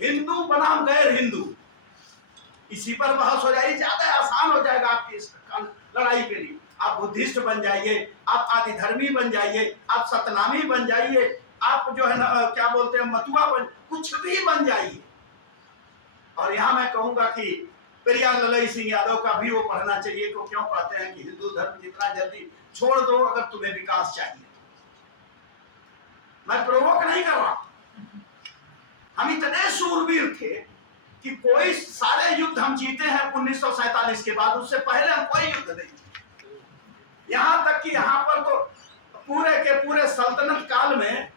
हिंदू बनाम गैर हिंदू, इसी पर बहस हो जाएगी, ज्यादा आसान हो जाएगा आपकी इस लड़ाई के लिए। आप बुद्धिस्ट बन जाइए, आप आदिधर्मी बन जाइए, आप सतनामी बन जाइए, आप जो है ना क्या बोलते हैं मतुआ बन, कुछ भी बन जाइए। और यहां मैं कहूंगा कि प्रिया ललई सिंह यादव का भी वो पढ़ना चाहिए। तो क्यों कहते हैं कि हिंदू धर्म जितना जल्दी छोड़ दो अगर तुम्हें विकास चाहिए। मैं प्रोवोक नहीं कर रहा, हम इतने शूरवीर थे कि कोई सारे युद्ध हम जीते हैं 1947 के बाद, उससे पहले हम कोई युद्ध नहीं जीते। यहां तक कि यहां पर तो पूरे के पूरे सल्तनत काल में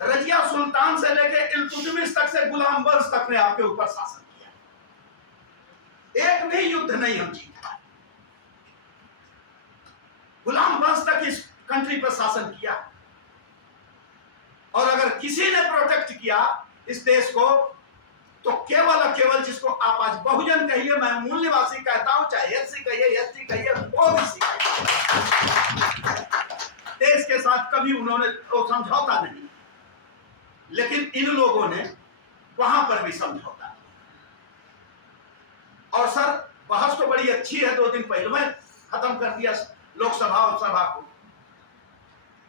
रजिया सुल्तान से लेके इल्तुतमिश तक से गुलाम वंश तक ने आपके ऊपर शासन किया, एक भी युद्ध नहीं हम जीत पाए। गुलाम वंश तक इस कंट्री पर शासन किया, और अगर किसी ने प्रोटेक्ट किया इस देश को तो केवल जिसको आप आज बहुजन कहिए, मैं मूल निवासी कहता हूं, चाहे एससी कहिए, एसटी कहिए, ओबीसी कहिए, देश के साथ कभी उन्होंने तो समझौता नहीं, लेकिन इन लोगों ने वहां पर भी समझौता। और सर बहस तो बड़ी अच्छी है, 2 दिन पहले मैं खत्म कर दिया लोकसभा और सभा को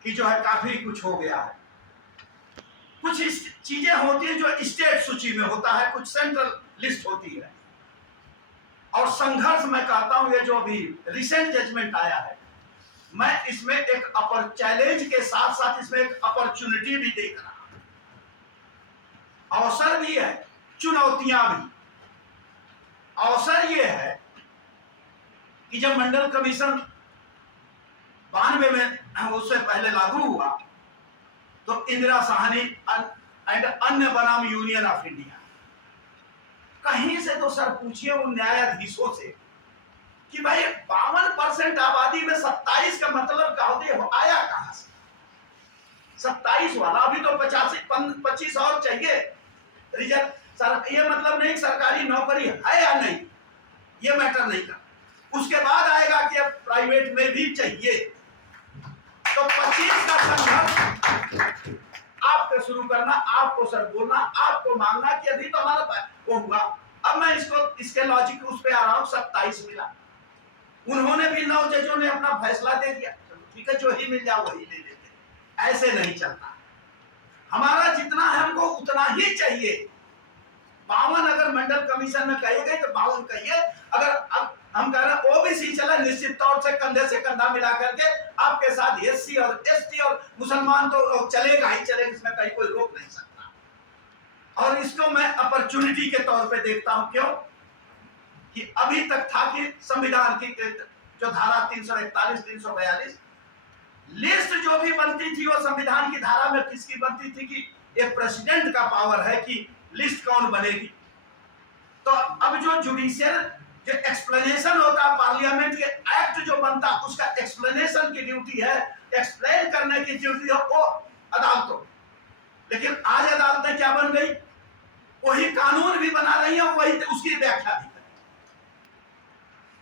कि जो है काफी कुछ हो गया है। कुछ चीजें होती हैं जो स्टेट सूची में होता है, कुछ सेंट्रल लिस्ट होती है। और संघर्ष मैं कहता हूं, ये जो अभी रिसेंट जजमेंट आया है, मैं इसमें एक अपर चैलेंज के साथ साथ इसमें एक अपॉर्चुनिटी भी देख रहा हूं, अवसर भी है, चुनौतियां भी। अवसर ये है कि जब मंडल कमीशन 92 में उससे पहले लागू हुआ तो इंदिरा साहनी एंड अन्य बनाम यूनियन ऑफ इंडिया, कहीं से तो सर पूछिए उन न्यायाधीशों से कि भाई 52% आबादी में 27 का मतलब आया कहां से? 27 वाला, अभी तो 25 और चाहिए रिजर्व। सर ये मतलब नहीं सरकारी नौकरी है या नहीं, ये मैटर नहीं कर। उसके बाद आएगा कि अब प्राइवेट में भी चाहिए। तो 25 का संघर्ष आपको शुरू करना, आपको सर बोलना, आपको मांगना कि अभी तो हमारा वो हुआ। अब मैं इसके लॉजिक उस पे आ रहा हूं, 27 मिला, उन्होंने भी 9 जजों ने अपना फैसला दे दिया, ठीक है जो ही मिल जाए वही ले लेते। ऐसे नहीं चलता, हमारा जितना है हमको उतना ही चाहिए। 52 अगर मंडल कमीशन में कहे गए तो 52 कहिए। अगर अब हम कह रहे हैं ओबीसी चला, निश्चित तौर से कंधा मिला करके आपके साथ एससी और एसटी और मुसलमान तो चलेगा ही चलेगा, इसमें कहीं कोई रोक नहीं सकता। और इसको मैं अपॉर्चुनिटी के तौर पे देखता हूं। क्यों कि अभी तक था कि संविधान की जो धारा 341, 342 लिस्ट जो भी बनती थी वो संविधान की धारा में किसकी बनती थी कि एक प्रेसिडेंट का पावर है कि लिस्ट कौन बनेगी। तो अब जो जुडिशियल जो एक्सप्लेनेशन होता है, पार्लियामेंट के एक्ट जो बनता उसका एक्सप्लेनेशन की ड्यूटी है, एक्सप्लेन करने की ड्यूटी है वो अदालतों। लेकिन आज अदालतें क्या बन गई, वही कानून भी बना रही है, वही उसकी व्याख्या भी करें।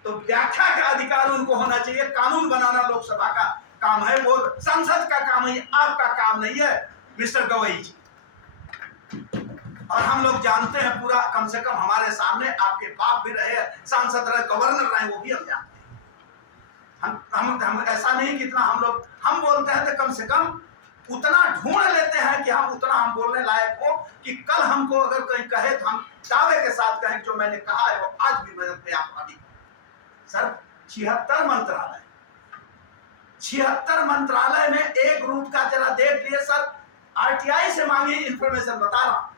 तो व्याख्या का अधिकार उनको होना चाहिए। कानून बनाना लोकसभा का काम है, वो संसद का काम है, आपका काम नहीं है मिस्टर गवई जी। और हम लोग जानते हैं पूरा, कम से कम हमारे सामने आपके बाप भी रहे, सांसद रहे, गवर्नर रहे, वो भी हम जानते हैं। हम ऐसा नहीं कि इतना हम बोलते हैं तो कम से कम उतना ढूंढ लेते हैं कि हम उतना हम बोलने लायक हो कि कल हमको अगर कहीं कहे तो हम दावे के साथ कहें जो मैंने कहा है वो आज भी मैं अपने आप अभी। सर 76 मंत्रालय, 76 मंत्रालय में एक ग्रुप का जरा देख लिए सर, आरटीआई से मांगी इंफॉर्मेशन बता रहा हूं।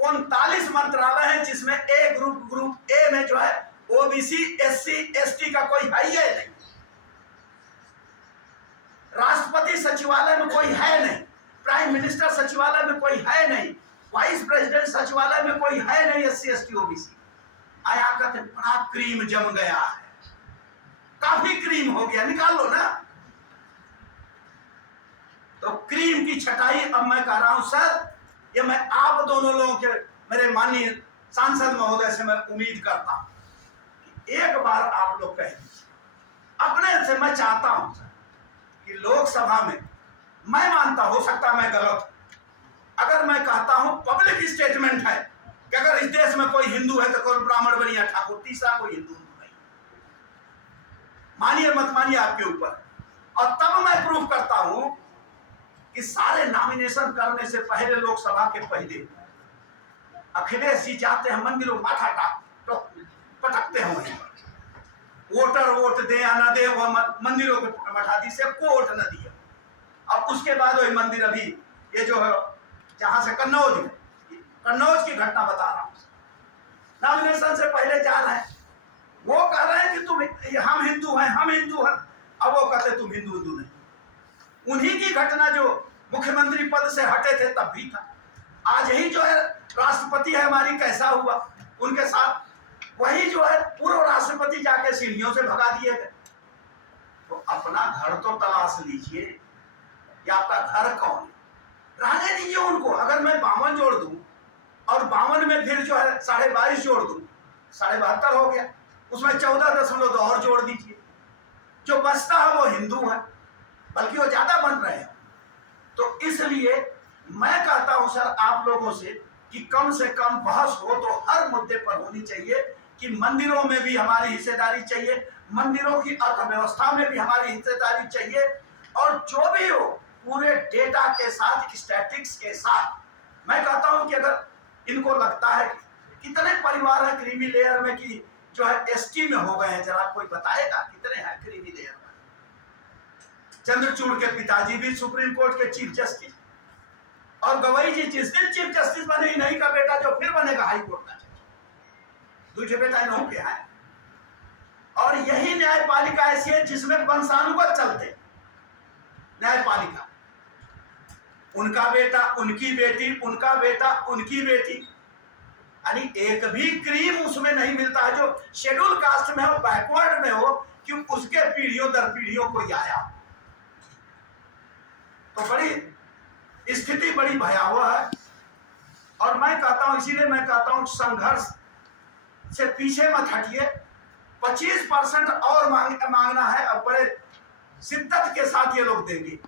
39 मंत्रालय है जिसमें ए ग्रुप ए में जो है ओबीसी, एससी, एसटी का कोई है ही नहीं। राष्ट्रपति सचिवालय में कोई है नहीं, प्राइम मिनिस्टर सचिवालय में कोई है नहीं, वाइस प्रेसिडेंट सचिवालय में कोई है नहीं एससी, एसटी, ओबीसी। आया कहते बड़ा क्रीम जम गया है, काफी क्रीम हो गया, निकाल लो ना। तो क्रीम की छटाई अब मैं कह रहा हूं सर, ये मैं आप दोनों लोगों के, मेरे माननीय सांसद महोदय से मैं उम्मीद करता हूं कि एक बार आप लोग कह दीजिए अपने से। मैं चाहता हूं सर कि लोकसभा में, मैं मानता हो सकता मैं गलत, अगर मैं कहता हूं पब्लिक स्टेटमेंट है कि अगर इस देश में कोई हिंदू है तो कोई ब्राह्मण बनिया ठाकुर, तीसरा कोई हिंदू नहीं, मानिए मत मानिए आपके ऊपर। और तब मैं प्रूफ करता हूं कि सारे नॉमिनेशन करने से पहले, लोकसभा के पहले, अखिलेश जी जाते हैं मंदिरों, माथा तो पटकते हैं वहीं पर, वोटर वोट दे या ना दे, वो मंदिरों को मठादी से वोट न दिया। अब उसके बाद वही मंदिर अभी ये जो है जहां से कन्नौज की घटना बता रहा हूं, नॉमिनेशन से पहले जा रहे हैं, वो कह रहे हैं कि तुम हम हिंदू हैं, हम हिंदू हैं। अब वो कहते तुम हिंदू नहीं। उन्हीं की घटना जो मुख्यमंत्री पद से हटे थे तब भी था। आज ही जो है राष्ट्रपति है हमारी, कैसा हुआ उनके साथ, वही जो है पूर्व राष्ट्रपति जाके सीढ़ियों से भगा दिए गए। तो अपना घर तो तलाश लीजिए, या आपका घर कौन है, रहने दीजिए उनको। अगर मैं 52 जोड़ दूं और 52 में फिर जो है 22.5 जोड़ दूं, 72.5 हो गया, उसमें 14.2 और जोड़ दीजिए, जो बचता है वो हिंदू है, बल्कि वो ज्यादा बन रहे हैं। तो इसलिए मैं कहता हूं सर आप लोगों से कि कम से कम बहस हो तो हर मुद्दे पर होनी चाहिए, कि मंदिरों में भी हमारी हिस्सेदारी चाहिए, मंदिरों की अर्थव्यवस्था में भी हमारी हिस्सेदारी चाहिए, और जो भी हो पूरे डेटा के साथ, स्टैटिस्टिक्स के साथ। मैं कहता हूं कि अगर इनको लगता है कितने परिवार है क्रीमी लेयर में कि जो है एसटी में हो गए हैं, जरा कोई बताएगा कितने हैं क्रीमी लेयर में। चंद्रचूड़ के पिताजी भी सुप्रीम कोर्ट के चीफ जस्टिस, और गवई जी जिस दिन चीफ जस्टिस बने, इन्हीं का बेटा जो फिर बनेगा हाई कोर्ट का जज, दूसरे बेटा इन्हों के है। और यही न्यायपालिका ऐसी है जिसमें वंशानुगत चलते, न्यायपालिका, उनका बेटा उनकी बेटी, उनका बेटा उनकी बेटी, यानी एक भी क्रीम उसमें नहीं मिलता है जो शेड्यूल कास्ट में हो, बैकवर्ड में हो, कि उसके पीढ़ियों दर पीढ़ियों को आया। तो बड़ी स्थिति बड़ी भयावह है। और मैं कहता हूं, इसीलिए मैं कहता हूं संघर्ष से पीछे मत हटिए। 25% और मांगना है, अब बड़े शिद्दत के साथ ये लोग देंगे।